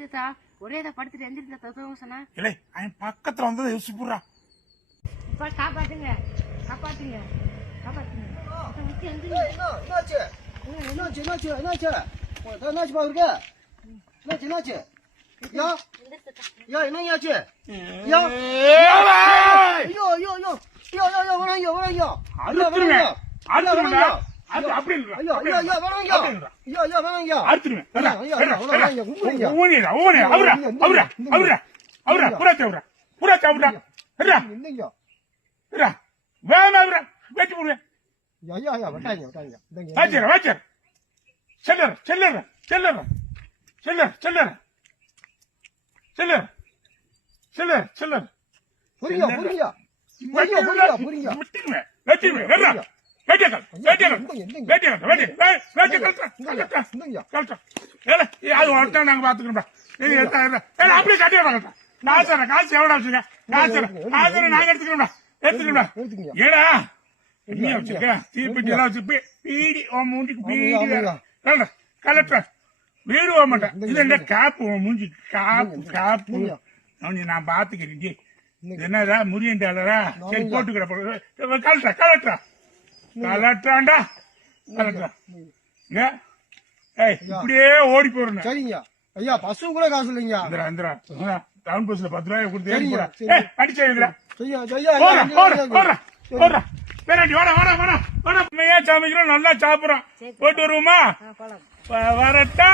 எந்திரிச்சா ஒரே இதை படுத்துட்டு எந்திரிச்சா சொன்னா இல்லை அவன் பக்கத்துல வந்தது யோசிச்சு போடுறா. இப்ப காப்பாத்துங்க காப்பாத்துங்க காப்பாத்துங்க. என்னாச்சு பாருங்க, என்னாச்சு என்னாச்சு யா யா என்னையாச்சு யா ஐயோ ஐயோ ஐயோ ஐயோ ஐயோ வணங்கோ வணங்கோ அறுத்துருவேன் அறுத்துருவேன்டா. அது அப்படின்றா. ஐயோ ஐயோ ஐயோ வணங்கோ ஐயோ ஐயோ வணங்கோ அறுத்துருவேன். ஐயோ ஐயோ வணங்கோ ஓனிடா ஓனே அவரா அவரா அவரா அவரா புறாச்ச அவரா புறாச்ச அவரா ஹரா என்னங்க ஹரா வேணா அவரா வெட்டி போடுவேன். ஐயா ஐயா வட்டாங்க வட்டாங்க இந்தங்க வாச்சர் வாச்சர் செல்லர் செல்லர் செல்லர் செல்லர் செல்லர் செல்லர் செல்லர் செல்லர் புரியா புரியா புரியா புரியா புரியா முட்டிடுவேன் வெட்டிடுவேன் ஹரா வெட்டிக்கல் வெட்டிக்கல் வெட்டிக்கல் வெட்டிக்கல் இந்தங்க கல்ட்டா ஏல அது வரட்டா நாங்க பாத்துக்கறோம். நீங்க ஏல அப்படியே கட்டிடுறாங்க. காசு காசு எவ்வளவு வச்சுங்க காசு காசு நாங்க எடுத்துக்கறோம் எடுத்துக்கறோம். ஏடா நீ வச்சுக்க தீப்பெட்டி எல்லாம் வச்சு பீடி ஓ மூஞ்சிக்கு பீடி கலெக்டர் வீடு போக மாட்டேன். இது என்ன காப்பு ஓ மூஞ்சி காப்பு காப்பு நான் பாத்துக்கிறேன். என்னடா முரியன் டாலரா சரி போட்டுக்கிற கலெக்டரா கலெக்டரா கலெக்டராண்டா கலெக்டரா ஏய் இப்படியே ஓடி போறேன். சரிங்க ஐயா பசு கூட காசு இல்லைங்க. இந்திரா டவுன் பஸ்ல 10 ரூபாய் கொடுத்து அடிச்சு சமைக்கிறோம் நல்லா சாப்பிடுறோம். போயிட்டு வருவோமா வரட்டா.